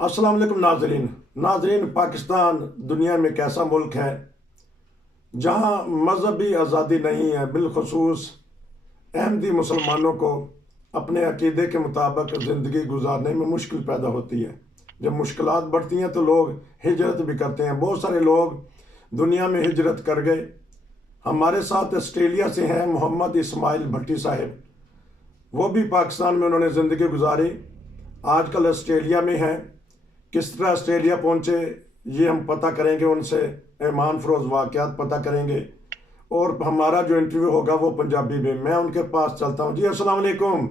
अस्सलाम वालेकुम नाजरीन। पाकिस्तान दुनिया में एक ऐसा मुल्क है जहाँ मजहबी आज़ादी नहीं है। बिलखसूस अहमदी मुसलमानों को अपने अकीदे के मुताबिक ज़िंदगी गुजारने में मुश्किल पैदा होती है। जब मुश्किलात बढ़ती हैं तो लोग हिजरत भी करते हैं। बहुत सारे लोग दुनिया में हिजरत कर गए। हमारे साथ ऑस्ट्रेलिया से हैं मोहम्मद इस्माइल भट्टी साहब। वो भी पाकिस्तान में उन्होंने ज़िंदगी गुजारी, आजकल ऑस्ट्रेलिया में हैं। किस तरह ऑस्ट्रेलिया पहुँचे ये हम पता करेंगे उनसे, ईमान फरोज़ वाक़यात पता करेंगे और हमारा जो इंटरव्यू होगा वो पंजाबी में। मैं उनके पास चलता हूँ। जी अस्सलाम वालेकुम।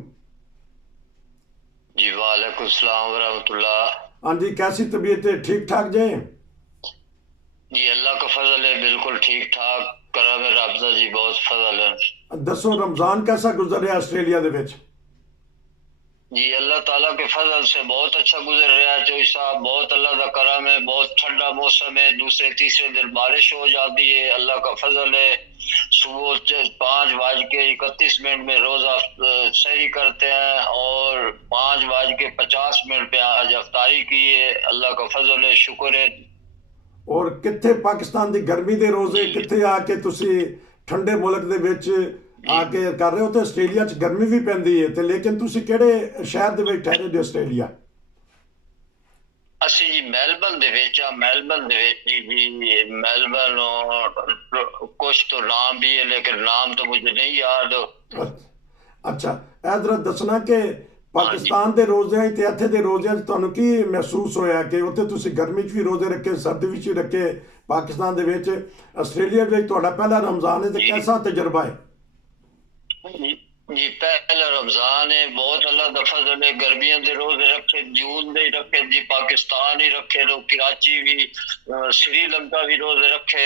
जी वालेकुम सलाम वरहमतुल्लाह। हाँ जी, कैसी तबीयत है? ठीक ठाक जी? जी अल्लाह का फजल है, बिल्कुल ठीक ठाक। करम है रब दा जी, बहुत फजल है। दसो रमज़ान कैसा गुजर रहा ऑस्ट्रेलिया दे विच? जी अल्लाह ताला के फजल से बहुत अच्छा गुजर रहा है चोई साहब। बहुत अल्लाह का करम है, बहुत ठंडा मौसम है। दूसरे तीसरे दिन बारिश हो जाती है, अल्लाह का फजल है। सुबह 5:31 में रोजा सहरी करते हैं और 5:50 पे आज अफ्तारी की है। अल्लाह का फजल है, शुक्र है। और कितने पाकिस्तान की गर्मी के रोजे कितने आके तुसी ठंडे मुल्क दे विच आके कर रहे हो? तो आस्ट्रेलिया च गर्मी भी पैंदी है ते लेकिन तुसी केड़े शहर दे विच ठहरे जो ऑस्ट्रेलिया? ਅਸੀਂ ਜੀ ਮੈਲਬਨ ਦੇ ਵਿੱਚ ਆ। ਮੈਲਬਨ ਦੇ ਵਿੱਚ जी मेलबर्न और कुछ तो नाम भी है लेकिन नाम तो मुझे नहीं याद। अच्छा, इधर दसना कि पाकिस्तान के रोज़िਆਂ ਤੇ ਇੱਥੇ ਦੇ रोज़िਆਂ 'ਚ ਤੁਹਾਨੂੰ ਕੀ ਮਹਿਸੂਸ ਹੋਇਆ ਕਿ ਉੱਥੇ ਤੁਸੀਂ ਗਰਮੀ 'ਚ ਵੀ ਰੋਜ਼ੇ ਰੱਖੇ, ਸਰਦੀ ਵਿੱਚ ਵੀ ਰੱਖੇ? ਪਾਕਿस्तान ਦੇ ਵਿੱਚ ਆਸਟ੍ਰੇਲੀਆ ਵਿੱਚ ਤੁਹਾਡਾ ਪਹਿਲਾ रमज़ान है तो कैसा तजर्बा है? जी पहला रमजान है, बहुत अल्लाह दा फजल है। गर्मियों के रोजे रखे, जून दे रखे जी, पाकिस्तान ही रखे, लोग कराची भी, श्रीलंका भी रोजे रखे।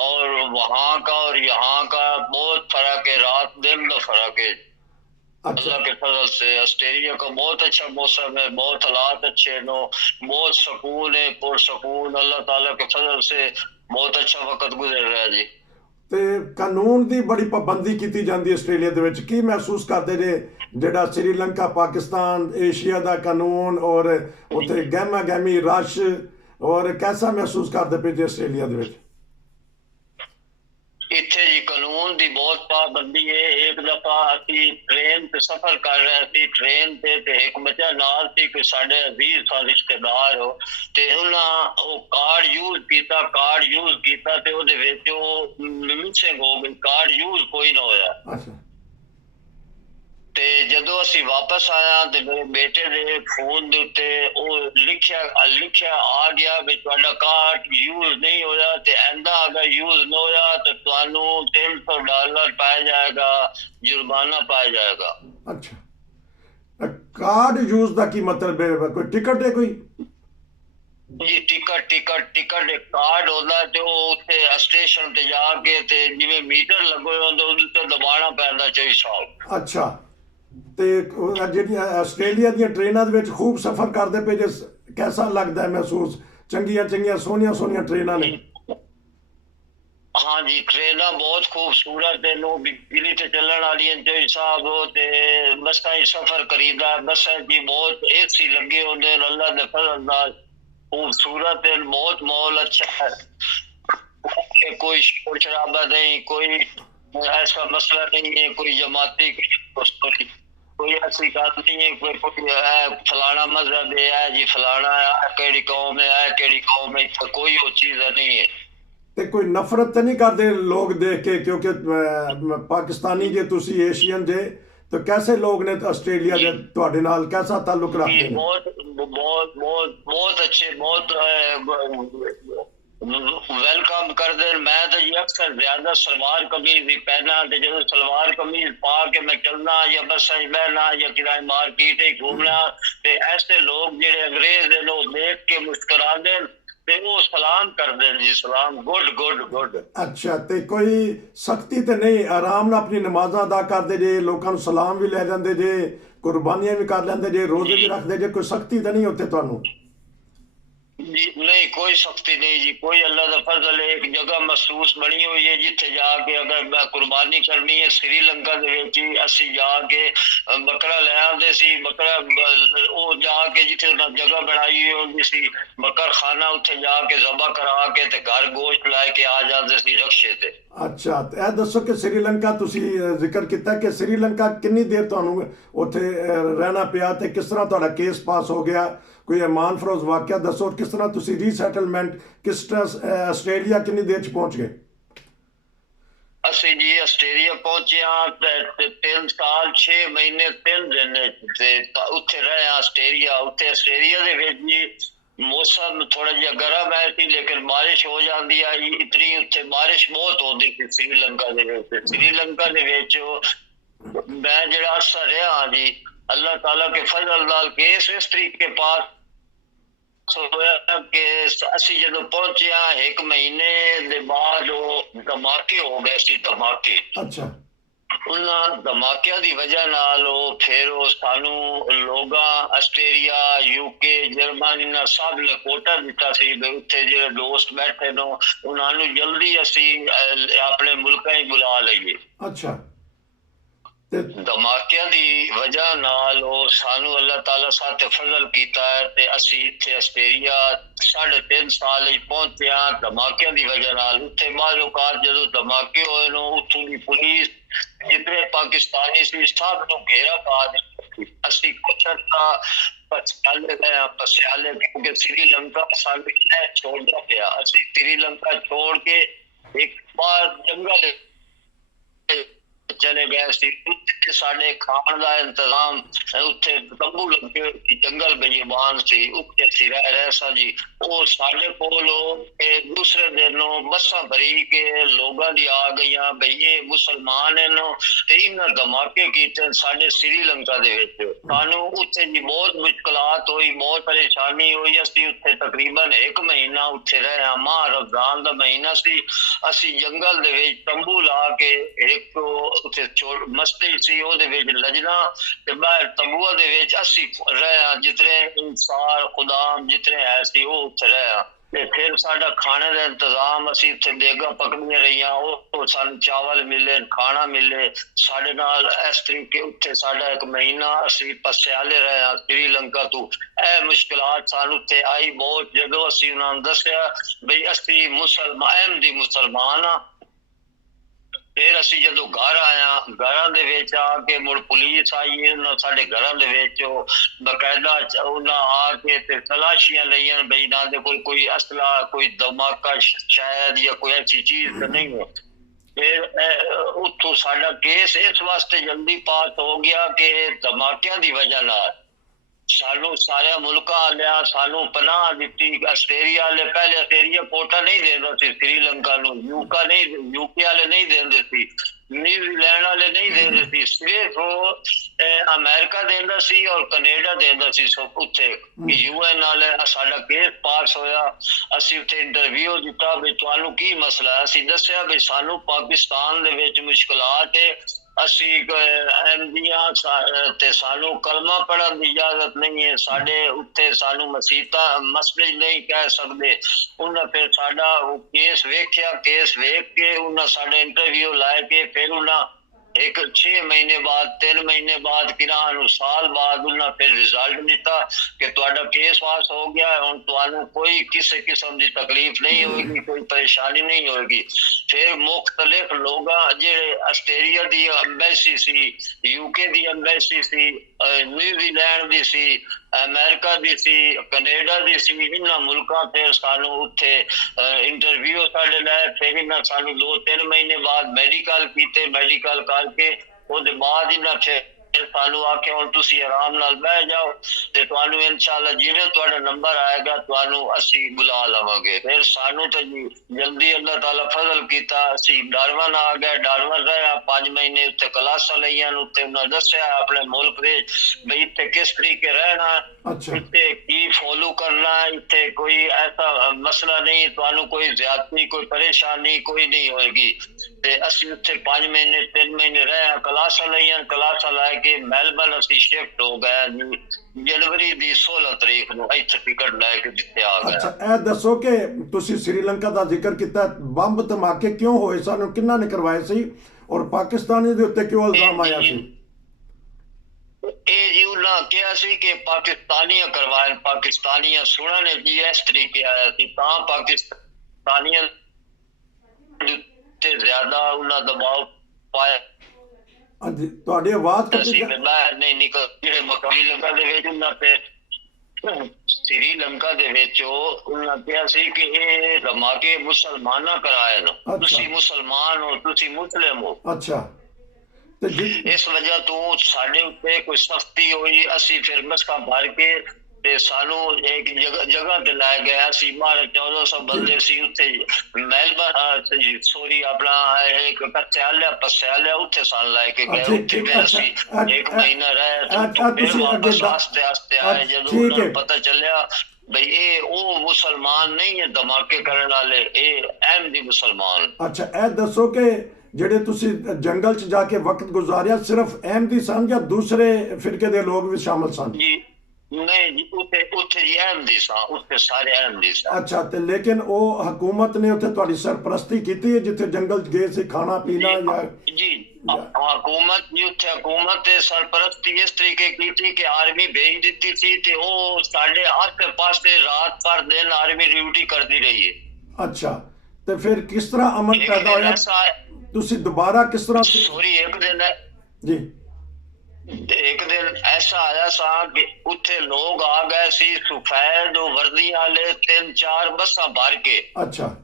और वहाँ का और यहाँ का बहुत फर्क है, रात दिन का फर्क है। अच्छा, अल्लाह के फजल से ऑस्ट्रेलिया का बहुत अच्छा मौसम है, बहुत हालात अच्छे नो, बहुत सुकून है, पुरसकून। अल्लाह ताला के फजल से बहुत अच्छा वक्त गुजर रहा है जी। ਤੇ ਕਾਨੂੰਨ ਦੀ ਬੜੀ ਪਾਬੰਦੀ ਕੀਤੀ ਜਾਂਦੀ ਆਸਟ੍ਰੇਲੀਆ ਦੇ ਵਿੱਚ। ਕੀ ਮਹਿਸੂਸ ਕਰਦੇ ਜੇ ਜਿਹੜਾ ਸ੍ਰੀਲੰਕਾ, ਪਾਕਿस्तान, ਏਸ਼ੀਆ ਦਾ ਕਾਨੂੰਨ ਔਰ ਉੱਥੇ ਗਹਿਮਾ ਗਹਿਮੀ ਰਸ਼, ਔਰ कैसा महसूस करते पे जे ਆਸਟ੍ਰੇਲੀਆ ਦੇ ਵਿੱਚ? इत्थे जी कानून दी बहुत पाबंदी है। एक दफा असी ट्रेन ते सफर कर रहे थे, ट्रेन ते एक बच्चा नाल सी कि साडे अजीज सा रिश्तेदार हो, ते उन्हां ओ कार्ड यूज कीता ते ओदे विच ओ मिसिंग हो गई, कार्ड यूज कोई ना होया। अच्छा, ਤੇ ਜਦੋਂ ਅਸੀਂ ਵਾਪਸ ਆਇਆ ਤੇ ਮੇਰੇ ਬੇਟੇ ਦੇ ਫੋਨ ਦੇ ਉੱਤੇ ਉਹ ਲਿਖਿਆ ਆ ਗਿਆ ਵੀ ਤੁਹਾਡਾ ਕਾਰਡ ਯੂਜ਼ ਨਹੀਂ ਹੋਇਆ ਤੇ ਐਂਦਾ ਅਗਰ ਯੂਜ਼ ਨਾ ਹੋਇਆ ਤਾਂ ਤੁਹਾਨੂੰ $300 ਪਾਇਆ ਜਾਏਗਾ, ਜੁਰਮਾਨਾ ਪਾਇਆ ਜਾਏਗਾ। अच्छा। कार्ड यूज का की मतलब है? कोई टिकट है कोई? ਜੀ ਟਿਕਟ ਕਾਰਡ ਹੁੰਦਾ ਤੇ ਉਹ ਉੱਥੇ ਸਟੇਸ਼ਨ ਤੇ ਜਾ ਕੇ ਤੇ ਜਿਵੇਂ ਮੀਟਰ ਲੱਗੇ ਹੁੰਦੇ ਉਹਦੇ ਤੇ ਦਬਾਉਣਾ ਪੈਂਦਾ ਚਾਹੀ ਸਾਹਿਬ। ਅੱਛਾ, ਤੇ ਜਿਹੜੀਆਂ ਆਸਟ੍ਰੇਲੀਆ ਦੀਆਂ ਟ੍ਰੇਨਾਂ ਦੇ ਵਿੱਚ ਖੂਬ ਸਫ਼ਰ ਕਰਦੇ ਪਏ ਜੇ, कैसा लगता है महसूस? ਚੰਗੀਆਂ ਚੰਗੀਆਂ ਸੋਹਣੀਆਂ ਸੋਹਣੀਆਂ ਟ੍ਰੇਨਾਂ ਨੇ। हाँ जी, ट्रेन बहुत खूबसूरत है, लोग बिजली से चलने वाली जो हिसाब हो ते बसा ही सफर करीदा। बसा जी बहुत एसी लगे होंगे, अल्लाह दे फजल नाल खूबसूरत है, बहुत माहौल अच्छा है। कोई शोर शराबा नहीं, कोई ऐसा मसला नहीं है, कोई जमाती कोई ऐसी बात नहीं है। कोई है फलाना मजहब है जी, फलाना केड़ी कौम है केड़ी कौम है, कोई वो चीज नहीं है। ਤੇ ਕੋਈ ਨਫ਼ਰਤ ਤਾਂ ਨਹੀਂ ਕਰਦੇ ਲੋग देख के? क्योंकि पाकिस्तानी जे तुसी एशियन जे तो कैसे लोग ने ऑस्ट्रेलिया दे ਤੁਹਾਡੇ ਨਾਲ कैसा ताल्लुक रखते हैं? बहुत अच्छे, बहुत वेलकम कर दे। मैं तो जी अक्सर ज्यादा सलवार कमीज भी पहना ते जो सलवार कमीज पा के मैं चलना या बस बहना या किराए मार्केट घूमना ते ऐसे लोग जेडे अंग्रेज है लोग देख के मुस्कुरा देन ते वो सलाम कर देन जी, सलाम, गुड गुड गुड। अच्छा, ते कोई सख्ती तो नहीं? आराम ਨਾਲ ਆਪਣੀ ਨਮਾਜ਼ਾਂ ਅਦਾ ਕਰਦੇ ਜੇ, ਲੋਕਾਂ ਨੂੰ ਸਲਾਮ ਵੀ ਲੈ ਜਾਂਦੇ ਜੇ, ਕੁਰਬਾਨੀਆਂ ਵੀ ਕਰ ਲੈਂਦੇ ਜੇ, ਰੋਜ਼ੇ ਵੀ ਰੱਖਦੇ ਜੇ, ਕੋਈ ਸਖਤੀ ਤਾਂ ਨਹੀਂ ਉੱਥੇ ਤੁਹਾਨੂੰ? जी नहीं, कोई सख्ती नहीं जी, कोई अल्लाह दा फजल है। एक जगह महसूस बनी हुई है जिथे जाके अगर मैं कुर्बानी करनी है, श्रीलंका दे विच ही असी जाके बकरा ले आंदे सी। बकरा ओ जाके जिथे उन्हां जगह बनाई होंदी सी बकर खाना, उत्थे जाके ज़बह करा के ते घर गोश्त लैके आ जांदे सी रक्शे ते। अच्छा, ਤੇ ਇਹ ਦੱਸੋ ਕਿ ਸ੍ਰੀਲੰਕਾ ਤੁਸੀਂ ਜ਼ਿਕਰ ਕੀਤਾ ਕਿ ਸ੍ਰੀਲੰਕਾ ਕਿੰਨੀ ਦੇਰ ਤੁਹਾਨੂੰ ਉੱਥੇ ਰਹਿਣਾ ਪਿਆ ਤੇ ਕਿਸ ਤਰ੍ਹਾਂ ਤੁਹਾਡਾ ਕੇਸ ਪਾਸ ਹੋ ਗਿਆ? ਕੋਈ ਇਮਾਨ ਫਰੋਜ਼ ਵਾਕਿਆ ਦੱਸੋ, ਕਿਸ ਤਰ੍ਹਾਂ ਤੁਸੀਂ ਰੀਸੈਟਲਮੈਂਟ, ਕਿਸ ਤਰ੍ਹਾਂ ਆਸਟ੍ਰੇਲੀਆ ਕਿੰਨੀ ਦੇਰ 'ਚ ਪਹੁੰਚ ਗਏ? ਅਸੀਂ ਜੀ ਆਸਟ੍ਰੇਲੀਆ ਪਹੁੰਚੇ ਹਾਂ ਤੇ 3 ਸਾਲ 6 ਮਹੀਨੇ 3 ਦਿਨ ਤੇ ਉੱਥੇ ਰਹੇ ਆਸਟ੍ਰੇਲੀਆ। ਉੱਥੇ ਆਸਟ੍ਰੇਲੀਆ ਦੇ ਵਿੱਚ ਜੀ मौसम थोड़ा जिहा गर्म है सी, लेकिन बारिश हो जाती है जी। इतनी उत्थे बारिश बहुत होती थी श्रीलंका दे विच। श्रीलंका दे विच मैं जिहड़ा अरसा रहा जी, अल्लाह ताला के फजल नाल केस इस तरीके पास होया कि असी जदों पहुंचे 1 महीने दे बाद धमाके हो गए सी। धमाके अच्छा, उन्हां धमाकियां दी वजह नाल फिर सानू लोगां आस्ट्रेलिया, यूके, जर्मन इन्हां सब ने कोटा दिता सी भी उत्थे जिहड़े दोस्त बैठे नो उन्हां नू जल्दी असी अपने मुल्कां ही बुला लईए। अच्छा, धमाकियां दी वजह नाल सानू अल्लाह ताला साथ फजल कीता है ते असी इत्थे आस्ट्रेलिया 3.5 साल पहुंचे हां धमाकियां दी वजह नाल। उत्थे बाद औकात जदों धमाके होए नो उत्थों दी पुलिस जितने पाकिस्तानी सी सब नू घेरा पा दित्ता। असी कुछ अर्सा पसियाले क्योंकि श्रीलंका सानू छोड़ना पिया। असी श्रीलंका छोड़ के एक बार जंगल चले गए सी। साडे खाण दा इंतजाम उत्थे तंबू लगे जंगल बेईमान सी, उत्थे असी रह सा जी। ओ साडे कोल दूसरे दिन बसां भरी के लोगां दी आ गईयां बई ये मुसलमान हैं ते इन्हां धमाके कीते साडे श्रीलंका दे विच। सानू उत्थे जी बहुत मुश्किलात होई, बहुत परेशानी होई। असी उत्थे तकरीबन 1 महीना उत्थे रहे। माह रमजान दा महीना सी। असी जंगल दे विच तंबू ला के एक उत्थे मस्ती सी ओहदे विच लजना ते बाहर तंबूआ दे विच असी रहे। जितने इंसान खुदाम जितने है सी वो उत्थे रहे। ते फिर साडा खाने का इंतजाम असी उत्थे देगा पकड़ियां रहियां। वो सानू चावल मिले, खाना मिले साडे नाल। इस तरीके उत्थे साडा 1 महीना असी पसियाले रहे श्रीलंका तो। ए मुश्किलात सानू उत्थे आई बहुत। जदों असी उन्हां नूं दस्सिया बई असी मुसलमान अहमदी मुसलमान हाँ, फिर असी जदों घर आया घरां दे विच आके मुड़ पुलिस आई। उन्हां साडे घरां दे विच बकायदा उन्हां आके ते तलाशियां लईयां बई इन्हां दे कोई असला, कोई धमाका शायद या कोई ऐसी चीज तो नहीं है। फिर उत्थों साडा केस इस वास्ते जल्दी पास हो गया कि धमाकियां दी वजह नाल सानू सारे मुल्कां आलिया सानू पनाह दित्ती। आस्ट्रेलिया वाले पहले आस्ट्रेलिया कोटा नहीं देंदा सी श्रीलंका नू, यूके वाले नहीं देंदे सी, न्यूजीलैंड वाले नहीं देंदे सी, सिर्फ अमेरिका देंदा सी और कनेडा देंदा सी। सब उत्थे यूएन वाले साडा केस पास होया। असी उत्थे इंटरव्यू दिता भी तुहानू की मसला है। असी दस्सिया भी सानू पाकिस्तान दे विच मुश्किलात है। असी अहमदियां ते सानू कलमा पढ़न दी इजाजत नहीं है। साडे उत्थे सानू मसीता मस्जिद नहीं कह सकदे। उन्हां फिर साडा केस वेख्या, केस वेख के उन्हां साडे इंटरव्यू लाए के फिर उन्हां एक 6 महीने बाद 3 महीने बाद किरान साल बाद उन्हां फिर रिजल्ट दिता कि तुहाडा केस पास हो गया है। हुण तुहानू कोई किसी किस्म की तकलीफ नहीं होगी, कोई परेशानी नहीं होगी। फिर मुख्तलिफ लोग जेड़े आस्ट्रेलिया दी एम्बेसी सी, यूके दी एम्बेसी सी, न्यूजीलैंड दी सी, अमेरिका दी सी, कनेडा दी सी, इन्हां मुल्कां फिर सानू उत्थे इंटरव्यू साडे लाए। फिर इन्हां सानू 2-3 महीने बाद मेडिकल कीते। मेडिकल करके ਉਹਦੇ बाद इन्हां फिर सानू आके हुण तुसी आराम नाल बैठ जाओ ते तुहानू इंशाअल्लाह जिवें तुहाडा नंबर आएगा तुहानू असी बुला लवांगे। फिर सानू तो जी जल्दी अल्लाह ताला फजल कीता। असी डारवन आ गए। डारवन रहे 5 महीने उत्थे क्लासां लईयां। उत्थे उन्हां दस्सिया अपने मुल्क दे बई इत्थे किस तरीके रहना, अच्छा, इत्थे की फॉलो चालू करना, इतने कोई ऐसा मसला नहीं, तुहानू कोई ज्यादती कोई परेशानी कोई नहीं होगी। ते असी उत्थे 5 महीने 3 महीने रहे, क्लासा लईयां, क्लासा ला के मेलबर्न असी शिफ्ट हो गए जी। जनवरी ਦੀ 16 ਤਰੀਕ ਨੂੰ ਇੱਥੇ ਟਿਕਟ ਲੈ ਕੇ ਦਿੱਤੇ ਆ ਗਏ। ਅੱਛਾ, ਇਹ ਦੱਸੋ ਕਿ ਤੁਸੀਂ ਸ੍ਰੀਲੰਕਾ ਦਾ ਜ਼ਿਕਰ ਕੀਤਾ, ਬੰਬ ਧਮਾਕੇ ਕਿਉਂ ਹੋਏ ਸਨ, ਕਿਹਨਾਂ ਨੇ ਕਰਵਾਏ ਸੀ ਔਰ ਪਾਕਿਸਤਾਨੀ ਦੇ ਉੱਤੇ ਕਿਉਂ ਇਲਜ਼ਾਮ ਆਇਆ ਸੀ? ਇਹ ਜੀ ਉਹਨਾਂ ਕਿਹਾ ਸੀ ਕਿ ਪਾਕਿਸਤਾਨੀਆਂ ਕਰਵਾਏ, ਪਾਕਿਸਤਾਨੀਆਂ ਸੁਣਨ ਨੇ ਜੀ ਇਸ ਤਰੀਕੇ ਆਇਆ ਸੀ, ਤਾਂ ਪਾਕਿਸਤਾਨੀਆਂ ਤੇ ਜ਼ਿਆਦਾ ਉਹਨਾਂ ਦਬਾਅ ਪਾਇਆ। ਹਾਂਜੀ, ਤੁਹਾਡੀ ਆਵਾਜ਼ ਅਸੀਂ ਬਾਹਰ ਨਹੀਂ ਨਿਕਲ, ਜਿਹੜੇ ਸ੍ਰੀਲੰਕਾ ਦੇ ਵਿੱਚ ਉਹਨਾਂ ਤੇ ਸ੍ਰੀਲੰਕਾ ਦੇ ਵਿੱਚ ਉਹਨਾਂ ਕਿਹਾ ਸੀ ਕਿ ਇਹ ਧਮਾਕੇ ਮੁਸਲਮਾਨਾਂ ਕਰਾਏ ਨੇ, ਤੁਸੀਂ ਮੁਸਲਮਾਨ ਹੋ, ਤੁਸੀਂ ਮੁਸਲਿਮ ਹੋ। ਅੱਛਾ, ਇਸ ਵਜ੍ਹਾ ਤੋਂ ਸਾਡੇ ਉੱਤੇ ਕੋਈ ਸਖਤੀ ਹੋਈ, ਅਸੀਂ ਫਿਰ ਮਸਕਾ ਭਰ ਕੇ ਤੇ ਸਾਨੂੰ ਇੱਕ ਜਗ੍ਹਾ ਤੇ ਲੈ ਗਿਆ। ਅਸੀਂ ਮਾਰੇ 1400 ਬੰਦੇ ਸੀ ਉੱਥੇ ਮੈਲਬਰਨ, ਸੋਰੀ ਆਪਣਾ ਇੱਕ ਪਸਿਆਲਿਆ ਉੱਥੇ ਸਾਨੂੰ ਲੈ ਕੇ ਗਏ। ਉੱਥੇ ਫਿਰ ਅਸੀਂ 1 ਮਹੀਨਾ ਰਹੇ, ਫਿਰ ਵਾਪਸ ਆਸਤੇ ਆਸਤੇ ਆਏ। ਜਦੋਂ ਉਹਨਾਂ ਨੂੰ ਪਤਾ ਚੱਲਿਆ ਬਈ ਇਹ ਉਹ ਮੁਸਲਮਾਨ ਨਹੀਂ ਹੈ ਧਮਾਕੇ ਕਰਨ ਵਾਲੇ, ਇਹ ਅਹਿਮਦੀ ਮੁਸਲਮਾਨ। ਅੱਛਾ, ਇਹ ਦੱਸੋ ਕਿ ਜਿਹੜੇ ਤੁਸੀਂ ਜੰਗਲ 'ਚ ਜਾ ਕੇ ਵਕਤ ਗੁਜ਼ਾਰਿਆ ਸਿਰਫ ਅਹਿਮਦੀ ਸਨ ਜਾਂ ਦੂਸਰੇ ਫਿਰਕੇ ਦੇ ਲੋਕ ਵੀ ਸ਼ਾਮਲ ਸਨ? ਜੀ ਨਹੀਂ ਜੀ, ਉੱਥੇ ਜੀ ਅਹਿਮਦੀ ਸਨ, ਉੱਥੇ ਸਾਰੇ ਅਹਿਮਦੀ ਸਨ। ਅੱਛਾ, ਤੇ ਲੇਕਿਨ ਉਹ ਹਕੂਮਤ ਨੇ ਉੱਥੇ ਤੁਹਾਡੀ ਸਰਪ੍ਰਸਤੀ ਕੀਤੀ ਹੈ ਜਿੱਥੇ ਜੰਗਲ 'ਚ ਗਏ ਸੀ, ਖਾਣਾ ਪੀਣਾ ਜਾਂ? ਜੀ ਹਕੂਮਤ ਜੀ, ਉੱਥੇ ਹਕੂਮਤ ਤੇ ਸਰਪ੍ਰਸਤੀ ਇਸ ਤਰੀਕੇ ਕੀਤੀ ਕਿ ਆਰਮੀ ਭੇਜ ਦਿੱਤੀ ਸੀ ਤੇ ਉਹ ਸਾਡੇ ਆਸੇ ਪਾਸੇ ਰਾਤ ਪਰ ਦਿਨ ਆਰਮੀ ਡਿਊਟੀ ਕਰਦੀ ਰਹੀ ਹੈ। ਅੱਛਾ, ਤੇ ਫਿਰ ਕਿਸ ਤਰ੍ਹਾਂ ਅਮਨ ਪੈਦਾ ਹੋਇਆ, ਤੁਸੀਂ ਦੁਬਾਰਾ ਕਿਸ ਤਰ੍ਹਾਂ? ਸੋਰੀ ਇੱਕ ਦਿਨ ਜੀ, ਇੱਕ ਦਿਨ ਐਸਾ ਆਇਆ ਸਾ ਕਿ ਉੱਥੇ ਲੋਕ ਆ ਗਏ ਸੀ ਸਫੈਦ ਵਰਦੀ ਵਾਲੇ 3-4 ਬੱਸਾਂ ਭਰ ਕੇ। ਅੱਛਾ,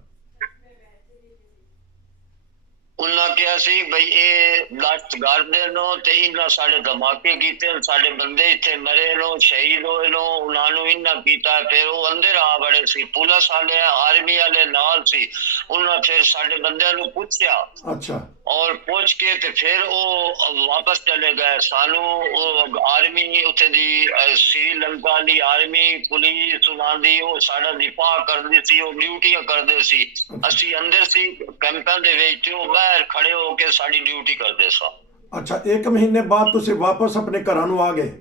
ਉਹਨਾਂ ਕਿਹਾ ਸੀ ਬਈ ਇਹ ਦਸਤ ਕਰਦੇ ਨੋ ਤੇ ਇਹਨਾਂ ਸਾਡੇ ਧਮਾਕੇ ਕੀਤੇ, ਸਾਡੇ ਬੰਦੇ ਇੱਥੇ ਮਰੇ ਨੋ, ਸ਼ਹੀਦ ਹੋਏ ਨੋ, ਉਹਨਾਂ ਨੂੰ ਇਹਨਾਂ ਕੀਤਾ। ਫਿਰ ਉਹ ਅੰਦਰ ਆ ਬੜੇ ਸੀ, ਪੁਲਿਸ ਵਾਲੇ ਆਰਮੀ ਵਾਲੇ ਨਾਲ ਸੀ। ਉਹਨਾਂ ਫਿਰ ਸਾਡੇ ਬੰਦਿਆਂ ਨੂੰ ਪੁੱਛਿਆ, ਅੱਛਾ, ਔਰ ਪੁੱਛ ਕੇ ਤੇ ਫਿਰ ਉਹ ਵਾਪਸ ਚਲੇ ਗਏ। ਸਾਨੂੰ ਉਹ ਆਰਮੀ ਉੱਥੇ ਦੀ ਸ੍ਰੀਲੰਕਾ ਦੀ ਆਰਮੀ ਪੁਲਿਸ ਉਹਨਾਂ ਦੀ ਉਹ ਸਾਡਾ ਦਿਫਾ ਕਰਦੀ ਸੀ, ਉਹ ਡਿਊਟੀਆਂ ਕਰਦੇ ਸੀ। ਅਸੀਂ ਅੰਦਰ ਸੀ ਕੈਂਪਾਂ ਦੇ ਵਿੱਚ, ਉਹ ਬਾਹਰ ਖੜੇ ਹੋ ਕੇ ਸਾਡੀ ਡਿਊਟੀ ਕਰਦੇ ਸਾਂ। ਅੱਛਾ, 1 ਮਹੀਨੇ ਬਾਅਦ ਤੁਸੀਂ ਵਾਪਸ ਆਪਣੇ ਘਰਾਂ ਨੂੰ ਆ ਗਏ?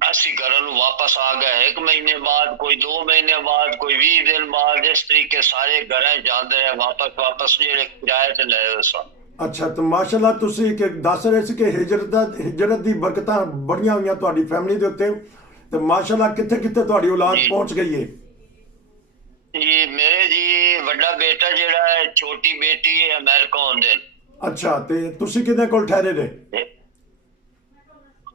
ਅਸੀਂ ਘਰਾਂ ਨੂੰ ਵਾਪਸ ਆ ਗਏ 1 ਮਹੀਨੇ ਬਾਅਦ, ਕੋਈ 2 ਮਹੀਨੇ ਬਾਅਦ, ਕੋਈ 20 ਦਿਨ ਬਾਅਦ, ਇਸ ਤਰੀਕੇ ਸਾਰੇ ਘਰਾਂ ਜਾਂਦੇ ਰਹੇ ਵਾਪਸ ਜਿਹੜੇ ਕਿਰਾਏ ਤੇ ਲਏ ਹੋਏ ਸਨ। ਅੱਛਾ, ਤਾਂ ਮਾਸ਼ਾਅੱਲਾ ਤੁਸੀਂ ਕਿ ਦੱਸ ਰਹੇ ਸੀ ਕਿ ਹਿਜਰਤ ਦੀ ਬਰਕਤਾਂ ਬੜੀਆਂ ਹੋਈਆਂ ਤੁਹਾਡੀ ਫੈਮਿਲੀ ਦੇ ਉੱਤੇ, ਤੇ ਮਾਸ਼ਾਅੱਲਾ ਕਿੱਥੇ ਕਿੱਥੇ ਤੁਹਾਡੀ ਔਲਾਦ ਪਹੁੰਚ ਗਈ ਹੈ? ਜੀ ਮੇਰੇ ਜੀ ਵੱਡਾ ਬੇਟਾ ਜਿਹੜਾ ਹੈ, ਛੋਟੀ ਬੇਟੀ ਹੈ ਅਮਰੀਕਾ ਹੁੰਦੇ। ਅੱਛਾ, ਤੇ ਤੁਸੀਂ ਕਿਹਦੇ ਕੋਲ ਠਹਿਰੇ ਰਹੇ?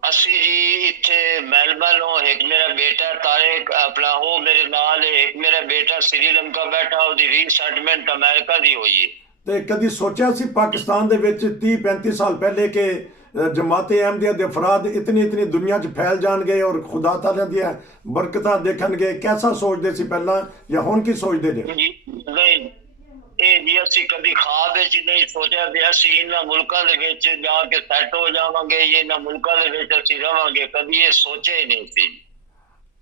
ਅਸੀਂ ਜੀ ਇੱਥੇ ਮੈਲਬਰਨ, ਇੱਕ ਮੇਰਾ ਬੇਟਾ ਤਾਰਿਕ ਆਪਣਾ ਉਹ ਮੇਰੇ ਨਾਲ ਹੈ, ਇੱਕ ਮੇਰਾ ਬੇਟਾ ਸ੍ਰੀਲੰਕਾ ਬੈਠਾ, ਉਹਦੀ ਰੀਸੈਟਲਮੈਂਟ ਅਮਰੀਕਾ ਦੀ ਹੋਈ ਹੈ। ਤੇ ਕਦੀ ਸੋਚਿਆ ਸੀ ਪਾਕਿਸਤਾਨ ਦੇ ਵਿੱਚ 30-35 ਸਾਲ ਪਹਿਲੇ ਕਿ ਜਮਾਤੇ ਅਹਿਮਦੀਆ ਦੇ ਅਫਰਾਦ ਇਤਨੀ ਦੁਨੀਆ 'ਚ ਫੈਲ ਜਾਣਗੇ ਔਰ ਖੁਦਾ ਤਾਲਾ ਦੀਆਂ ਬਰਕਤਾਂ ਦੇਖਣਗੇ? ਕੈਸਾ ਸੋਚਦੇ ਸੀ ਪਹਿਲਾਂ ਜਾਂ ਹੁਣ ਕੀ ਸੋਚਦੇ ਜੇ? ਜੀ ਨਹੀਂ, ਇਹ ਜੀ ਅਸੀਂ ਕਦੀ ਖਾਬ ਵਿੱਚ ਨਹੀਂ ਸੋਚਿਆ ਵੀ ਅਸੀਂ ਇਹਨਾਂ ਮੁਲਕਾਂ ਦੇ ਵਿੱਚ ਜਾ ਕੇ ਸੈੱਟ ਹੋ ਜਾਵਾਂਗੇ, ਇਹਨਾਂ ਮੁਲਕਾਂ ਦੇ ਵਿੱਚ ਅਸੀਂ ਰਵਾਂਗੇ, ਕਦੀ ਇਹ ਸੋਚਿਆ ਹੀ ਨਹੀਂ ਸੀ।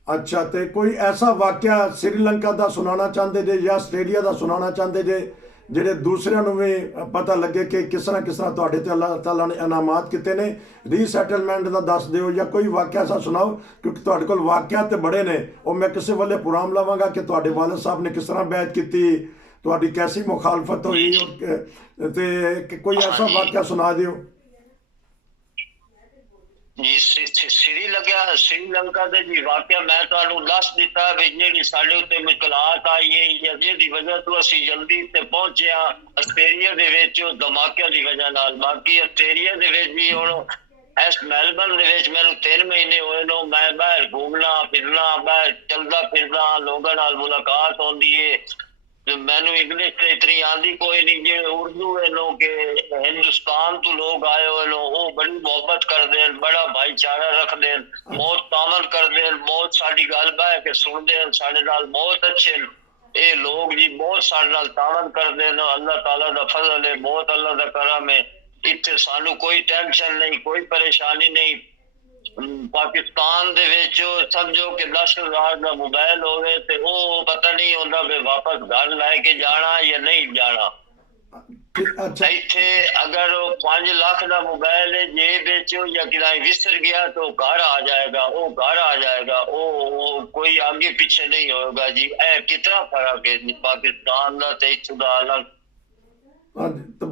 ਅੱਛਾ, ਤੇ ਕੋਈ ਐਸਾ ਵਾਕਿਆ ਸ੍ਰੀਲੰਕਾ ਦਾ ਸੁਣਾਉਣਾ ਚਾਹੁੰਦੇ ਜੇ ਜਾਂ ਆਸਟ੍ਰੇਲੀਆ ਦਾ ਸੁਣਾਉਣਾ ਚਾਹੁੰਦੇ ਜੇ ਜਿਹੜੇ ਦੂਸਰਿਆਂ ਨੂੰ ਵੀ ਪਤਾ ਲੱਗੇ ਕਿ ਕਿਸ ਤਰ੍ਹਾਂ ਤੁਹਾਡੇ ਤੇ ਅੱਲਾਹ ਤਾਲਾ ਨੇ ਇਨਾਮਾਤ ਕੀਤੇ ਨੇ? ਰੀਸੈਟਲਮੈਂਟ ਦਾ ਦੱਸ ਦਿਓ ਜਾਂ ਕੋਈ ਵਾਕਿਆ ਐਸਾ ਸੁਣਾਓ, ਕਿਉਂਕਿ ਤੁਹਾਡੇ ਕੋਲ ਵਾਕਿਆ ਤੇ ਬੜੇ ਨੇ। ਉਹ ਮੈਂ ਕਿਸੇ ਵੇਲੇ ਪ੍ਰੋਗਰਾਮ ਲਵਾਂਗਾ ਕਿ ਤੁਹਾਡੇ ਵਾਲਿਦ ਸਾਹਿਬ ਨੇ ਕਿਸ ਤਰ੍ਹਾਂ ਬੈਅਤ ਕੀਤੀ, ਤੁਹਾਡੀ ਕੈਸੀ ਮੁਖਾਲਫਤ ਹੋਈ, ਤੇ ਕੋਈ ਐਸਾ ਵਾਕਿਆ ਸੁਣਾ ਦਿਓ। ਜੀ ਸ੍ਰੀਲੰਕਾ ਦੇ ਜੀ ਵਾਕਿਆ ਮੈਂ ਤੁਹਾਨੂੰ ਦੱਸ ਦਿੱਤਾ ਵੀ ਜਿਹੜੀ ਸਾਡੇ ਉੱਤੇ ਮੁਸ਼ਕਲਾਤ ਆਈ ਹੈ, ਜਿਹਦੀ ਵਜ੍ਹਾ ਤੋਂ ਅਸੀਂ ਜਲਦੀ ਤੇ ਪਹੁੰਚਿਆ ਆਸਟ੍ਰੇਲੀਆ ਦੇ ਵਿੱਚ ਧਮਾਕਿਆਂ ਦੀ ਵਜ੍ਹਾ ਨਾਲ। ਬਾਕੀ ਆਸਟ੍ਰੇਲੀਆ ਦੇ ਵਿੱਚ ਵੀ ਹੁਣ ਇਸ ਮੈਲਬਰਨ ਦੇ ਵਿੱਚ ਮੈਨੂੰ 3 ਮਹੀਨੇ ਹੋਏ ਨੂੰ, ਮੈਂ ਬਾਹਰ ਘੁੰਮਣਾ ਫਿਰਨਾ, ਬਾਹਰ ਚਲਦਾ ਫਿਰਦਾ, ਲੋਕਾਂ ਨਾਲ ਮੁਲਾਕਾਤ ਹੁੰਦੀ ਹੈ। ਮੈਨੂੰ ਇੰਗਲਿਸ਼ ਤੇ ਇਤਨੀ ਆਂਦੀ ਕੋਈ नहीं, जे उर्दू है लोग के हिंदुस्तान तो लोग आए हुए लोग, वो बड़ी मोहब्बत करते हैं, बड़ा भाईचारा रखते हैं, बहुत तामन करते हैं, बहुत साड़ी गल बह के सुनते हैं, साडे नाल बहुत अच्छे ये लोग जी, बहुत साडे नाल तामन करते हैं। अल्लाह ताला दा फजल है, बहुत अल्लाह दा करम है। इत्थे सानू कोई टेंशन नहीं, कोई परेशानी नहीं। ਪਾਕਿਸਤਾਨ ਦੇ ਵਿੱਚ ਸਮਝੋ ਕਿ 10,000 ਦਾ ਮੋਬਾਈਲ ਹੋਵੇ ਤੇ ਉਹ ਪਤਾ ਨਹੀਂ ਹੁੰਦਾ ਵੀ ਵਾਪਸ ਘਰ ਲੈ ਕੇ ਜਾਣਾ ਜਾਂ ਨਹੀਂ ਜਾਣਾ। ਅੱਛਾ ਇੱਥੇ ਅਗਰ ਉਹ 5 ਲੱਖ ਦਾ ਮੋਬਾਈਲ ਹੈ ਜੇਬ ਵਿੱਚ ਜਾਂ ਕਿਤੇ ਵਿਸਰ ਗਿਆ ਤਾਂ ਉਹ ਘਰ ਆ ਜਾਏਗਾ, ਉਹ ਘਰ ਆ ਜਾਏਗਾ, ਉਹ ਕੋਈ ਅੱਗੇ ਪਿੱਛੇ ਨਹੀਂ ਹੋਏਗਾ ਜੀ। ਇਹ ਕਿਤਨਾ ਫਰਕ ਹੈ ਜੀ ਪਾਕਿਸਤਾਨ ਦਾ ਤੇ ਇੱਥੋਂ ਦਾ ਅਲੱਗ।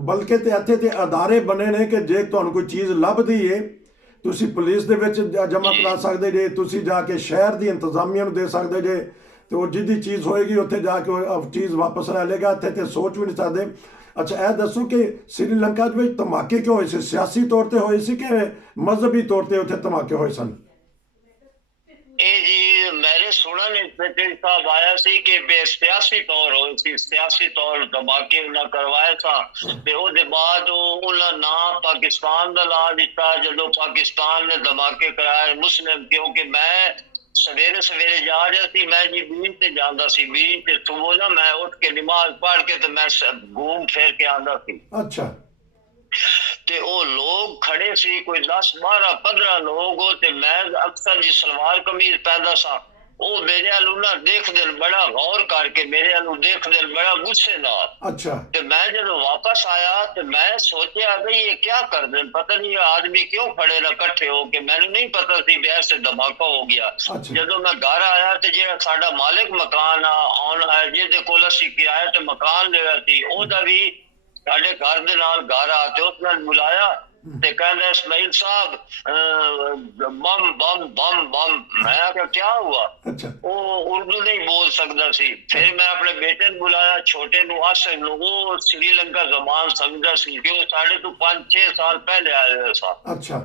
ਬਲਕਿ ਤੇ ਇੱਥੇ ਤੇ ਅਦਾਰੇ ਬਣੇ ਨੇ ਕਿ ਜੇ ਤੁਹਾਨੂੰ ਕੋਈ ਚੀਜ਼ ਲੱਭਦੀ ਏ ਤੁਸੀਂ ਪੁਲਿਸ ਦੇ ਵਿੱਚ ਜਮ੍ਹਾਂ ਕਰਾ ਸਕਦੇ ਜੇ, ਤੁਸੀਂ ਜਾ ਕੇ ਸ਼ਹਿਰ ਦੀ ਇੰਤਜ਼ਾਮੀਆ ਨੂੰ ਦੇ ਸਕਦੇ ਜੇ ਤੇ ਉਹ ਜਿੱਦੀ ਚੀਜ਼ ਹੋਏਗੀ ਉੱਥੇ ਜਾ ਕੇ ਉਹ ਚੀਜ਼ ਵਾਪਸ ਲੈ ਲੇਗਾ। ਇੱਥੇ ਤੇ ਸੋਚ ਵੀ ਨਹੀਂ ਸਕਦੇ। ਅੱਛਾ ਇਹ ਦੱਸੋ ਕਿ ਸ੍ਰੀਲੰਕਾ ਦੇ ਵਿੱਚ ਧਮਾਕੇ ਕਿਉਂ ਹੋਏ ਸੀ? ਸਿਆਸੀ ਤੌਰ ਤੇ ਹੋਏ ਸੀ ਕਿ ਮਜ਼ਹਬੀ ਤੌਰ ਤੇ ਉੱਥੇ ਧਮਾਕੇ ਹੋਏ ਸਨ? ਇਹ ਜੀ ਮੇਰੇ ਸੁਣਨ ਇੰਸਪੈਕਟਰ ਸਾਹਿਬ ਆਇਆ ਸੀ ਕਿ ਸਿਆਸੀ ਤੌਰ ਹੋਏ ਸੀ, ਸਿਆਸੀ ਤੌਰ ਧਮਾਕੇ ਉਹਨਾਂ ਕਰਵਾਏ ਸਨ ਤੇ ਉਹਦੇ ਬਾਅਦ ਉਹਨਾਂ ਨਾਂ ਪਾਕਿਸਤਾਨ ਦਾ ਲਾ ਦਿੱਤਾ। ਜਦੋਂ ਪਾਕਿਸਤਾਨ ਨੇ ਧਮਾਕੇ ਕਰਾਏ ਮੁਸਲਿਮ, ਕਿਉਂਕਿ ਮੈਂ ਸਵੇਰੇ ਸਵੇਰੇ ਜਾ ਰਿਹਾ ਸੀ, ਮੈਂ ਜੀ ਬੀਚ ਤੇ ਜਾਂਦਾ ਸੀ, ਬੀਚ ਤੇ ਸੁਬਹ ਨਾ ਮੈਂ ਉੱਠ ਕੇ ਨਮਾਜ਼ ਪੜ੍ਹ ਕੇ ਤੇ ਮੈਂ ਘੂਮ ਫੇਰ ਕੇ ਆਉਂਦਾ ਸੀ। ਅੱਛਾ ਤੇ ਉਹ ਲੋग ਖੜੇ ਸੀ ਕੋਈ 10 12 15 ਲੋग ਤੇ ਮੈਂ ਅਕਸਰ ਜੀ ਸਲਵਾਰ ਕਮੀਜ਼ ਪਹਿਨਦਾ ਸਾਂ। ਉਹ ਮੇਰੇ ਵੱਲ ਨਾ ਦੇਖਦੇ ਬੜਾ ਗੌਰ ਕਰਕੇ, ਮੇਰੇ ਵੱਲ ਦੇਖਦੇ ਬੜਾ ਗੁੱਸੇ ਨਾਲ। ਅੱਛਾ ਤੇ ਮੈਂ ਜਦੋਂ ਵਾਪਸ ਆਇਆ ਤੇ ਮੈਂ ਸੋਚਿਆ ਬਈ ਇਹ ਕੀ ਕਰਦੇ, ਪਤਾ ਨਹੀਂ ਆਦਮੀ ਕਿਉਂ ਖੜੇ ਨਾ ਇਕੱਠੇ ਹੋ ਕੇ। ਮੈਨੂੰ ਨਹੀਂ ਪਤਾ ਸੀ ਵੀ ਐਸੇ ਧਮਾਕਾ ਹੋ ਗਿਆ। ਜਦੋਂ ਮੈਂ ਘਰ ਆਇਆ ਤੇ ਜਿਹੜਾ ਸਾਡਾ ਮਾਲਿਕ ਮਕਾਨ ਆ ਜਿਹਦੇ ਕੋਲ ਅਸੀਂ ਕਿਰਾਏ ਤੇ ਮਕਾਨ ਲਿਆ ਸੀ ਉਹਦਾ ਵੀ ਸਾਡੇ ਘਰ ਦੇ ਨਾਲ ਘਰ ਆ ਤੇ ਉਸ ਨਾਲ ਬੁਲਾਇਆ ਤੇ ਕਹਿੰਦਾ ਇਸਮਾइल साहब बम बम बम बम। मैं आखिया क्या हुआ? वो उर्दू नहीं बोल सकता सी। फिर मैं अपने बेटे ने बुलाया छोटे नु आसिफ नु, वो श्रीलंका जबान समझदा सी कि वो साढ़े तो 5-6 साल पहले आए हुए सा। अच्छा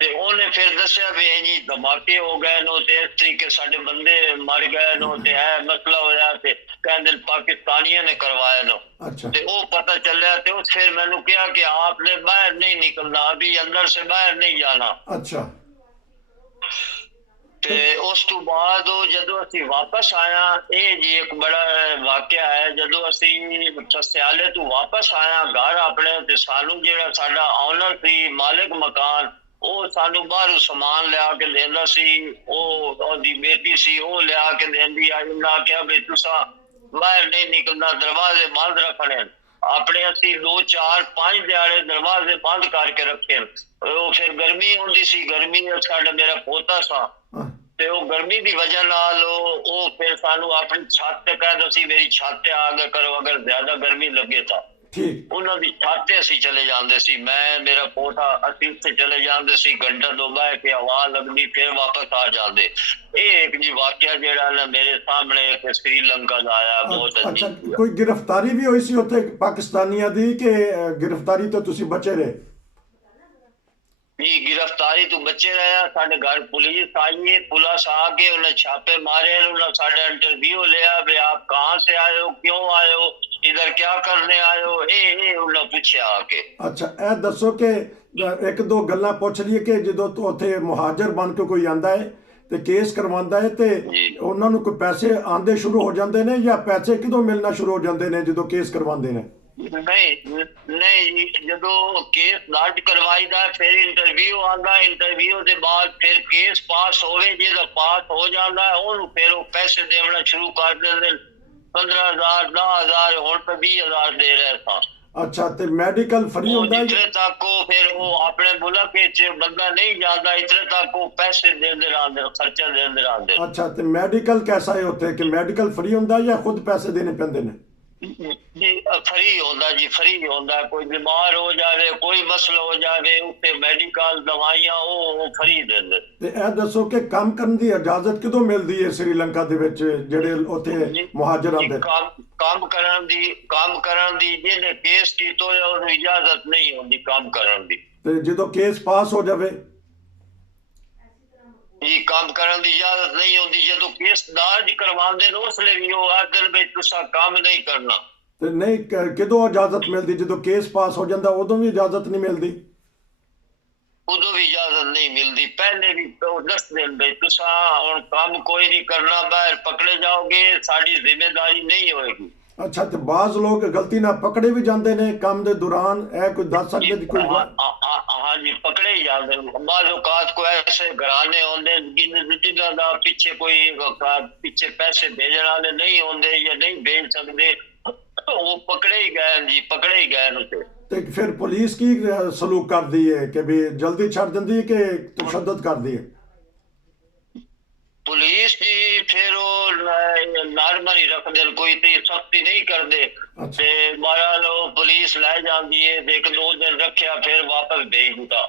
ਤੇ ਉਹਨੇ ਫਿਰ ਦੱਸਿਆ ਵੀ ਜੀ ਧਮਾਕੇ ਹੋ ਗਏ ਨੋ ਤੇ ਇਸ ਤਰੀਕੇ ਸਾਡੇ ਬੰਦੇ ਮਰ ਗਏ ਨੋ ਤੇ ਇਹ ਮਸਲਾ ਹੋਇਆ ਤੇ ਕਹਿੰਦੇ ਪਾਕਿਸਤਾਨੀਆਂ ਨੇ ਕਰਵਾਇਆ ਨੋ। ਤੇ ਉਹ ਪਤਾ ਚੱਲਿਆ ਤੇ ਉਹ ਫਿਰ ਮੈਨੂੰ ਕਿਹਾ ਕਿ ਆਪਨੇ ਬਾਹਰ ਨਹੀਂ ਨਿਕਲਣਾ, ਅਭੀ ਅੰਦਰ से बाहर नहीं जाना। ਅੱਛਾ ਤੇ ਉਸ ਤੋਂ ਬਾਅਦ ਉਹ ਜਦੋਂ ਅਸੀਂ ਵਾਪਸ ਆਇਆ, ਇਹ ਜੀ ਇੱਕ ਬੜਾ ਵਾਕਿਆ ਹੈ। ਜਦੋਂ ਅਸੀਂ ਸਸਿਆਲੇ ਤੋਂ ਵਾਪਸ ਆਇਆ ਘਰ ਆਪਣੇ ਤੇ ਸਾਨੂੰ ਜਿਹੜਾ ਸਾਡਾ ਓਨਰ ਸੀ ਮਾਲਿਕ ਮਕਾਨ ਉਹ ਸਾਨੂੰ ਬਾਹਰੋਂ ਸਮਾਨ ਲਿਆ ਕੇ ਦਿੰਦਾ ਸੀ। ਉਹ ਉਹਦੀ ਬੇਟੀ ਸੀ ਉਹ ਲਿਆ ਕੇ ਦਿੰਦੀ ਆ। ਉਹਨਾਂ ਆਖਿਆ ਵੀ ਤੁਸੀਂ ਬਾਹਰ ਨਹੀਂ ਨਿਕਲਣਾ, ਦਰਵਾਜ਼ੇ ਬੰਦ ਰੱਖਣੇ ਆਪਣੇ। ਅਸੀਂ 2-4-5 ਦਿਹਾੜੇ ਦਰਵਾਜ਼ੇ ਬੰਦ ਕਰਕੇ ਰੱਖੇ। ਉਹ ਫਿਰ ਗਰਮੀ ਹੁੰਦੀ ਸੀ, ਗਰਮੀ ਵਿੱਚ ਸਾਡਾ ਮੇਰਾ ਪੋਤਾ ਸਾ ਤੇ ਉਹ ਗਰਮੀ ਦੀ ਵਜ੍ਹਾ ਨਾਲ ਉਹ ਫਿਰ ਸਾਨੂੰ ਆਪਣੀ ਛੱਤ ਤੇ ਕਹਿੰਦਾ ਸੀ ਮੇਰੀ ਛੱਤ ਤੇ ਆ ਕੇ ਕਰੋ ਅਗਰ ਜ਼ਿਆਦਾ ਗਰਮੀ ਲੱਗੇ ਤਾਂ। ਠੀਕ ਉਹਨਾਂ ਦੀ ਛੱਤ ਤੇ ਅਸੀਂ ਚਲੇ ਜਾਂਦੇ ਸੀ, ਮੈਂ ਮੇਰਾ ਪੋਤਾ ਅਸੀਂ ਉੱਥੇ ਚਲੇ ਜਾਂਦੇ ਸੀ, ਘੰਟਾ ਦੋ ਬਹਿ ਕੇ ਹਵਾ ਲੱਗਦੀ ਫਿਰ ਵਾਪਸ ਆ ਜਾਂਦੇ। ਇਹ ਇੱਕ ਜੀ ਵਾਕਿਆ ਜਿਹੜਾ ਨਾ ਮੇਰੇ ਸਾਹਮਣੇ ਇੱਕ ਸ੍ਰੀਲੰਕਾ ਦਾ ਆਇਆ ਬਹੁਤ ਅੱਛਾ ਕੋਈ ਗ੍ਰਿਫਤਾਰੀ ਵੀ ਹੋਈ ਸੀ ਉੱਥੇ ਪਾਕਿਸਤਾਨੀਆਂ ਦੀ ਕਿ ਗ੍ਰਿਫਤਾਰੀ ਤੋਂ ਤੁਸੀਂ ਬਚੇ ਰਹੇ? जी गिरफ्तारी तो बचे रहा। साढ़े घर पुलिस आई है, पुलिस आके उन्हें छापे मारे, उन्हें साढ़े इंटरव्यू लिया भी आप कहाँ से आए हो, क्यों आए हो, इधर क्या करने आए हो, उन्हें पूछे आके। अच्छा ਇਹ ਦੱਸੋ ਕਿ ਇੱਕ ਦੋ ਗੱਲਾਂ ਪੁੱਛ ਲਈਏ ਕਿ ਜਦੋਂ ਉੱਥੇ ਮੁਹਾਜਰ ਬਣ ਕੇ ਕੋਈ ਆਂਦਾ ਹੈ ਤੇ ਕੇਸ ਕਰਵਾਉਂਦਾ ਹੈ ਤੇ ਉਹਨਾਂ ਨੂੰ ਕੋਈ ਪੈਸੇ ਆਂਦੇ ਸ਼ੁਰੂ ਹੋ ਜਾਂਦੇ ਨੇ ਜਾਂ ਪੈਸੇ ਕਿਦੋਂ ਮਿਲਣਾ ਸ਼ੁਰੂ ਹੋ ਜਾਂਦੇ ਨੇ ਜਦੋਂ ਕੇਸ ਕਰਵਾਉਂਦੇ ਨੇ? नहीं जो केस दर्ज करवाईदा फिर इंटरव्यू आता, इंटरव्यू के बाद फिर केस पास होवे जो पास हो जाता है उन्होंने फिर वो पैसे देना शुरू कर देंगे। 15,000 10,000 हुण तो 20,000 दे रहे था। अच्छा ते मेडिकल फ्री होता है इतने तक वो फिर वो अपने मुल्क च बंदा नहीं जाता इतने तक वो पैसे देंदे रहंदे, खर्चा देंदे रहंदे। अच्छा ते मेडिकल कैसा है उत्थे कि मेडिकल फ्री होता है या खुद पैसे देने पैंदे ने? जी फ्री होता जी, फ्री होता। कोई बीमार हो जाए कोई मसला हो जाए उत्ते मेडिकल दवाइयां वो फ्री देंदे। ते ਇਹ ਦੱਸੋ ਕਿ ਕੰਮ ਕਰਨ ਦੀ ਇਜਾਜ਼ਤ ਕਿਦੋਂ ਮਿਲਦੀ ਹੈ ਸ੍ਰੀਲੰਕਾ ਦੇ ਵਿੱਚ ਜਿਹੜੇ ਉੱਥੇ ਮੁਹਾਜਰ ਆਉਂਦੇ? ਕੰਮ ਕਰਨ ਦੀ ਜਿਹਨੇ ਕੇਸ ਕੀਤਾ ਹੋਇਆ ਉਹਨੂੰ ਇਜਾਜ਼ਤ ਨਹੀਂ ਹੁੰਦੀ ਕੰਮ ਕਰਨ ਦੀ। ਤੇ ਜਦੋਂ ਕੇਸ ਪਾਸ ਹੋ ਜਾਵੇ जी काम करने की इजाजत नहीं होती। जो केस दर्ज करवाते हैं उसलिए भी वो आखिर में तुसा काम नहीं करना। ਤੇ ਨਹੀਂ ਕਿਦੋਂ ਇਜਾਜ਼ਤ ਮਿਲਦੀ? ਜਦੋਂ ਕੇਸ ਪਾਸ ਹੋ ਜਾਂਦਾ ਉਦੋਂ ਵੀ ਇਜਾਜ਼ਤ ਨਹੀਂ ਮਿਲਦੀ? उदों भी इजाजत नहीं मिलती। पहले भी तो दस दिन भाई तुसा हुण काम कोई नहीं करना, बाहर पकड़े जाओगे साड़ी जिम्मेदारी नहीं होगी। अच्छा तो बाज लोग गलती ना पकड़े भी जाते ने काम दे दौरान, ए कोई दस सकते कोई? हाँ जी पकड़े ही जाते हैं। बाज़ औकात को ऐसे घराने होंदे जिन्हां दा पीछे कोई पीछे पैसे भेजने वाले नहीं होंदे या नहीं भेज सकते, वो पकड़े ही गए जी, पकड़े ही गए उसे। ਤੇ ਫਿਰ ਪੁਲਿਸ ਕੀ ਸਲੂਕ ਕਰਦੀ ਹੈ ਕਿ ਵੀ ਜਲਦੀ ਛੱਡ ਦਿੰਦੀ ਹੈ ਕਿ ਤਸ਼ੱਦਦ ਕਰਦੀ ਹੈ? पुलिस जी फिर वो नॉर्मल ही रख दे, कोई इतनी सख्ती नहीं कर दे। अच्छा। ते बहरहाल वो पुलिस लै जाती है, एक दो दिन रखिया फिर वापस भेज दिता।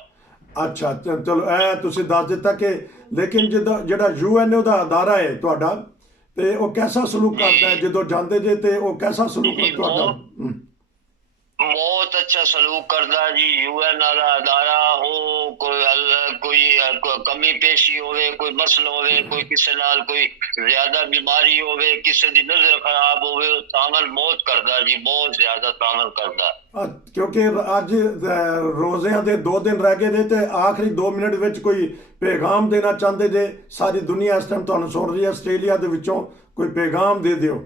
ਅੱਛਾ ਚਲੋ ਇਹ ਤੁਸੀਂ ਦੱਸ ਦਿੱਤਾ ਕਿ ਲੇਕਿਨ ਜਿੱਦਾਂ ਜਿਹੜਾ UN ਉਹਦਾ ਅਦਾਰਾ ਹੈ ਤੁਹਾਡਾ ਤੇ ਉਹ ਕੈਸਾ ਸਲੂਕ ਕਰਦਾ ਹੈ ਜਦੋਂ ਜਾਂਦੇ ਜੇ ਤੇ ਉਹ ਕੈਸਾ ਸਲੂਕ जी ਤੁਹਾਡਾ? बहुत अच्छा सलूक करदा जी। UN वाला अदारा हो, कोई कमी पेशी होवे, कोई मसला होवे, कोई किसी नाल कोई ज्यादा बीमारी होवे, किसी दी नजर खराब होवे, तामल बहुत करदा जी, बहुत ज्यादा तामल करदा। ਕਿਉਂਕਿ ਅੱਜ ਰੋਜ਼ਿਆਂ ਦੇ 2 ਦਿਨ ਰਹਿ ਗਏ ਨੇ ਤੇ ਆਖਰੀ 2 ਮਿੰਟ ਵਿੱਚ ਕੋਈ ਪੈਗਾਮ ਦੇਣਾ ਚਾਹੁੰਦੇ ਜੇ? ਸਾਰੀ ਦੁਨੀਆ ਇਸ ਟਾਈਮ ਤੁਹਾਨੂੰ ਸੁਣ ਰਹੀ ਹੈ, ਆਸਟ੍ਰੇਲੀਆ ਦੇ ਵਿੱਚੋਂ ਕੋਈ ਪੈਗਾਮ ਦੇ ਦਿਓ।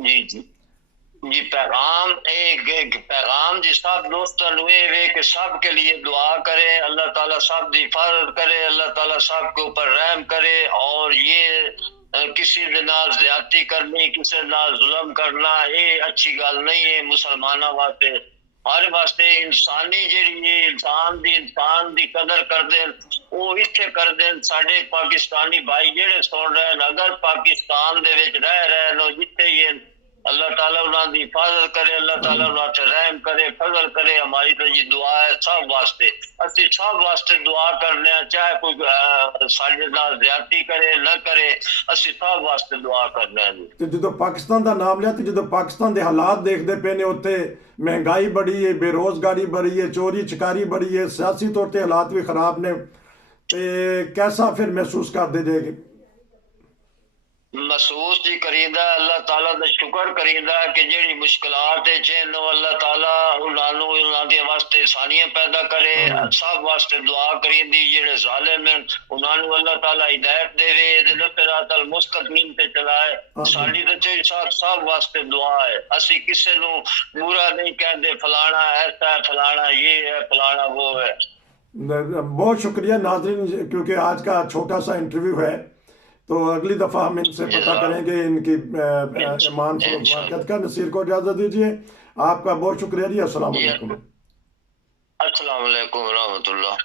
जी जी जी पैगाम एक पैगाम जी सब दोस्तों वे कि सब के लिए दुआ करे, अल्लाह ताला सब की हिफाजत करे, अल्लाह ताला सब के ऊपर रहम करे। और ये किसी के नाल ज्यादती करनी, किसी नाल जुल्म करना, ये अच्छी गल नहीं है मुसलमानों वास्ते। हर वास्ते इंसानी जेहड़ी इंसान दी कदर कर देन, वो इत्थे कर देन। साडे पाकिस्तानी भाई जेहड़े सुन रहे हैं, अगर पाकिस्तान दे विच रह रहे हैं जिथे ही अल्लाह ताला उन्होंने हिफाजत करे, अल्लाह ताला उन्होंने रहम करे, फजल करे। हमारी तो जी दुआ है सब वास्ते, असि सब वास्ते दुआ करने, चाहे कोई साडे नाल ज्यादती करे न करे, असि सब वास्ते दुआ करने जी। ਤੇ ਜਦੋਂ ਪਾਕਿਸਤਾਨ ਦਾ ਨਾਮ ਲਿਆ ਤੇ ਜਦੋਂ ਪਾਕਿਸਤਾਨ ਦੇ ਹਾਲਾਤ ਦੇਖਦੇ ਪਏ ਨੇ, ਉੱਥੇ ਮਹਿੰਗਾਈ ਬੜੀ ਹੈ, ਬੇਰੋਜ਼ਗਾਰੀ ਬੜੀ ਹੈ, ਚੋਰੀ ਚਕਾਰੀ ਬੜੀ ਹੈ, ਸਿਆਸੀ ਤੌਰ ਤੇ ਹਾਲਾਤ ਵੀ ਖਰਾਬ ਨੇ, ਤੇ ਕੈਸਾ ਫਿਰ ਮਹਿਸੂਸ ਕਰਦੇ ਜੇ? महसूस जी करीदा अल्लाह ताला दा शुक्र करीदा कि जेड़ी मुश्किलात च नो अल्लाह ताला उन्हां दे वास्ते आसानियां पैदा करे। सब वास्ते दुआ करीदी, जेड़े जालिम हैं उन्हां नु अल्लाह ताला हिदायत देवे, इहदे सिरातल मुस्तकीम ते चलाए। साडी ते सब वास्ते दुआ है। असी किसे नु बुरा नहीं कहंदे, फलाना ऐसा है, फलाना ये है, फलाना वो है। बहुत शुक्रिया नाज़रीन, क्योंकि आज का छोटा सा इंटरव्यू है, तो अगली दफ़ा हम इनसे पता करेंगे इनकी ईमान फरोख्त का। नसीर को इजाज़त दीजिए, आपका बहुत शुक्रिया जी। अस्सलाम वालेकुम। अस्सलाम वालेकुम रहमतुल्लाह।